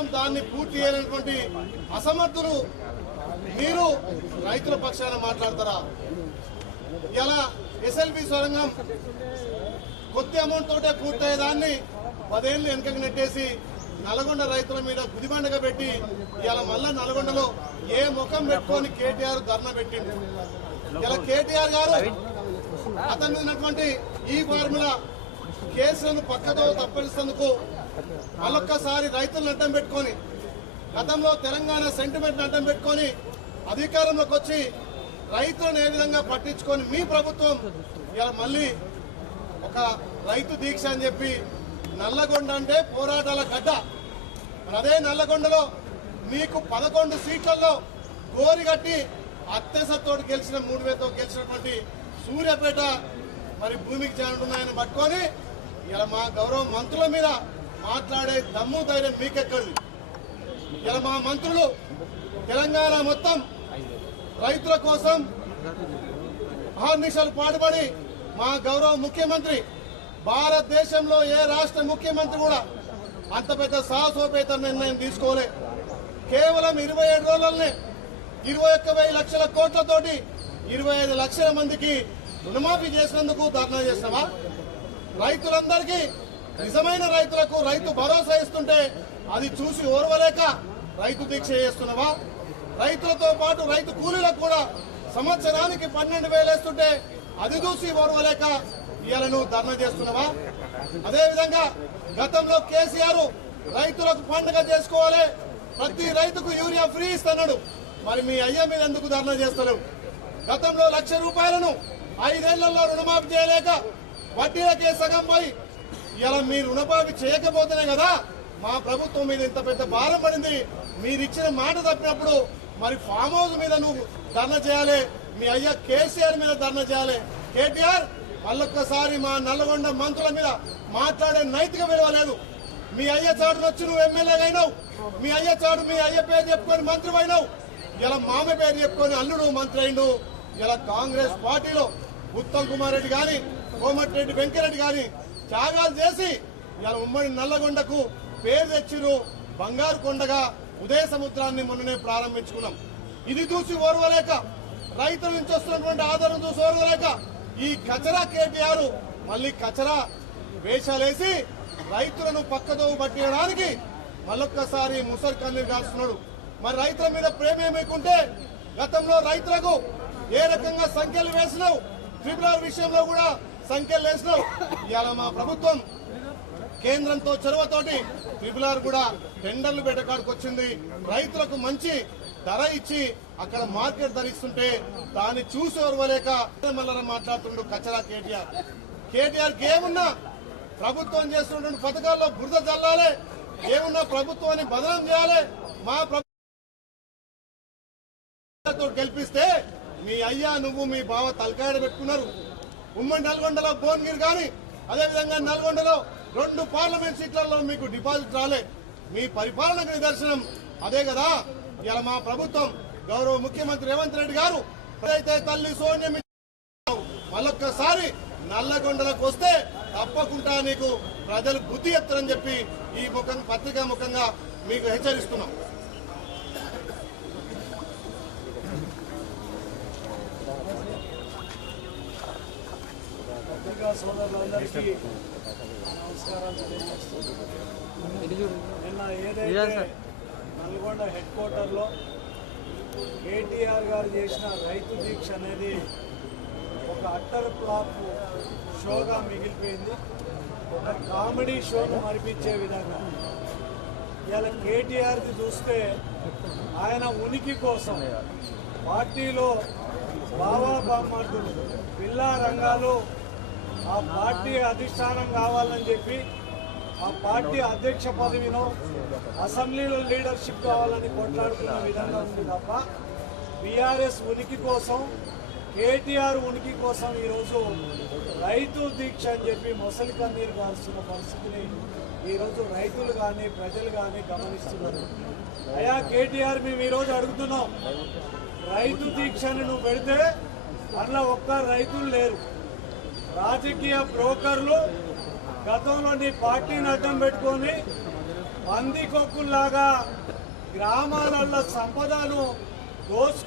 కనీసం దాన్ని పూర్తి చేయనటువంటి అసమర్థులు మీరు రైతుల పక్షాన మాట్లాడతారా? ఇలా ఎస్ఎల్బి సొరంగం కొద్ది అమౌంట్ తోటే పూర్తయ్యేదాన్ని పదేళ్ళు వెనకకి నెట్టేసి నల్గొండ రైతుల మీద గుదిబండగా పెట్టి ఇలా మళ్ళా నల్గొండలో ఏ ముఖం పెట్టుకొని కేటీఆర్ ధర్నా పెట్టిండు? ఇలా కేటీఆర్ గారు అతని మీద ఉన్నటువంటి ఈ ఫార్ములా కేసులను పక్కతో తప్పనిస్తేందుకు మళ్ళొక్కసారి రైతులను అడ్డం పెట్టుకొని గతంలో తెలంగాణ సెంటిమెంట్ అడ్డం పెట్టుకొని అధికారంలోకి వచ్చి రైతులను ఏ విధంగా పట్టించుకొని మీ ప్రభుత్వం ఇలా మళ్ళీ ఒక రైతు దీక్ష అని చెప్పి నల్లగొండ అంటే పోరాటాల గడ్డ. అదే నల్లగొండలో మీకు పదకొండు సీట్లలో గోరి కట్టి అత్యసత్తోటి గెలిచిన మూడు వేలతో గెలిచినటువంటి సూర్యాపేట మరి భూమికి చేరుతున్నాయని పట్టుకొని ఇలా మా గౌరవ మంత్రుల మీద మాట్లాడే దమ్ము ధైర్యం మీకెక్కడిది? ఇలా మా మంత్రులు తెలంగాణ మొత్తం రైతుల కోసం అహర్నిశలు పాటుపడి మా గౌరవ ముఖ్యమంత్రి భారతదేశంలో ఏ రాష్ట్ర ముఖ్యమంత్రి కూడా అంత పెద్ద సాహసోపేత నిర్ణయం తీసుకోలే. కేవలం ఇరవై ఏడు రోజులనే ఇరవై ఒక్క వెయ్యి లక్షల కోట్లతోటి ఇరవై ఐదు లక్షల మందికి రుణమాఫీ చేసినందుకు ధర్నా చేస్తామా రైతులందరికీ నిజమైన రైతులకు రైతు భరోసా ఇస్తుంటే అది చూసి ఓర్వలేక రైతు దీక్ష చేస్తున్నావా? రైతులతో పాటు రైతు కూలీలకు కూడా సంవత్సరానికి పన్నెండు వేలు వేస్తుంటే అది చూసి ఓర్వలేక ఇవాళ నువ్వు ధర్నా చేస్తున్నావా? అదేవిధంగా గతంలో కేసీఆర్ రైతులకు పండుగ చేసుకోవాలి ప్రతి రైతుకు యూరియా ఫ్రీ ఇస్తున్నాడు. మరి మీ అయ్య మీద ఎందుకు ధర్నా చేస్తలేవు? గతంలో లక్ష రూపాయలను ఐదేళ్ళలో రుణమాఫీ చేయలేక వడ్డీలకే సగం పోయి ఇలా మీరు రుణమాఫీ చేయకపోతేనే కదా మా ప్రభుత్వం మీద ఇంత పెద్ద భారం పడింది. మీరు ఇచ్చిన మాట తప్పినప్పుడు మరి ఫామ్ హౌస్ మీద నువ్వు ధర్నా చేయాలి. మీ అయ్య కేసీఆర్ మీద ధర్నా చేయాలి. కేటీఆర్ మళ్ళొక్కసారి మా నల్లగొండ మంత్రుల మీద మాట్లాడే నైతిక విలువ లేదు. మీ అయ్య చాటును వచ్చి నువ్వు ఎమ్మెల్యేగా అయినావు. మీ అయ్య చాటు మీ అయ్య పేరు చెప్పుకొని మంత్రి అయినావు. ఇలా మామ పేరు చెప్పుకొని అల్లుడు మంత్రి అయిండు. ఇలా కాంగ్రెస్ పార్టీలో ఉత్తమ్ కుమార్ రెడ్డి గాని కోమటిరెడ్డి వెంకరెడ్డి కానీ త్యాగాలు చేసి ఇవాళ ఉమ్మడి నల్లగొండకు పేరు తెచ్చిరు బంగారు కొండగా ఉదయ సముద్రాన్ని మొన్ననే ప్రారంభించుకున్నాం. ఇది చూసి ఓర్వలేక రైతుల నుంచి వస్తున్నటువంటి ఆదరణ చూసి ఓర్వలేక ఈ కచరా కేటీఆర్ మళ్ళీ కచరా వేషాలేసి రైతులను పక్కదో పట్టియడానికి మళ్ళొక్కసారి ముసలి కన్నీరు కాస్తున్నాడు మరి రైతుల మీద ప్రేమ ఏమైకుంటే గతంలో రైతులకు ఏ రకంగా సంఖ్యలు వేసినావు? ట్రిబ్యునల్ విషయంలో కూడా సంఖ్యలు వేసినావు. ఇవాళ మా ప్రభుత్వం కేంద్రంతో చొరవతోటి ట్రిబులార్ కూడా టెండర్లు పెట్టకాడికి వచ్చింది. రైతులకు మంచి ధర ఇచ్చి అక్కడ మార్కెట్ ధర ఇస్తుంటే దాన్ని చూసి ఓర్వలేక మళ్ళీ మాట్లాడుతుండు కచరా కేటీఆర్. కేటీఆర్ ఏమున్నా ప్రభుత్వం చేస్తున్నటువంటి పథకాల్లో బురద చల్లాలి. ఏమున్నా ప్రభుత్వాన్ని బదనం చేయాలి. మా ప్రభుత్వం గెలిపిస్తే మీ అయ్యా నువ్వు మీ బావ తలకాడ పెట్టుకున్నారు. ఉమ్మడి నల్గొండలో భువనగిరి కానీ అదేవిధంగా నల్గొండలో రెండు పార్లమెంట్ సీట్లలో మీకు డిపాజిట్ రాలే. మీ పరిపాలనకు నిదర్శనం అదే కదా. ఇలా మా ప్రభుత్వం గౌరవ ముఖ్యమంత్రి రేవంత్ రెడ్డి గారు అయితే తల్లి సోనియం మళ్ళొక్కసారి నల్లగొండలకు వస్తే తప్పకుండా నీకు ప్రజలు బుద్ధి ఎత్తరని చెప్పి ఈ ముఖం పత్రికా ముఖంగా మీకు హెచ్చరిస్తున్నాం. సోదరులందరికీ నమస్కారాలు నిన్న ఏదైతే నల్గొండ హెడ్ క్వార్టర్లో కేటీఆర్ గారు చేసిన రైతు దీక్ష అనేది ఒక అట్టర్ ఫ్లాప్ షోగా మిగిలిపోయింది. ఒక కామెడీ షోను మరిపించే విధంగా. ఇలా కేటీఆర్ది చూస్తే ఆయన ఉనికి కోసం పార్టీలో బావా బామ్మర్దులు పిల్లా రంగాలు ఆ పార్టీ అధిష్టానం కావాలని చెప్పి ఆ పార్టీ అధ్యక్ష పదవిలో అసెంబ్లీలో లీడర్షిప్ కావాలని కొట్లాడుతున్న విధంగా ఉంది తప్ప బీఆర్ఎస్ ఉనికి కోసం కేటీఆర్ ఉనికి కోసం ఈరోజు రైతు దీక్ష అని చెప్పి మొసలి కన్నీరు కాల్సిన పరిస్థితిని ఈరోజు రైతులు కానీ ప్రజలు కానీ గమనిస్తున్నారు. అయా కేటీఆర్ మేము ఈరోజు అడుగుతున్నాం రైతు దీక్షను నువ్వు పెడితే అట్లా ఒక్క రైతులు లేరు. రాజకీయ బ్రోకర్లు గతంలో నీ పార్టీని అడ్డం పెట్టుకొని పందికొక్కుల్లాగా గ్రామాలలో సంపదను దోసు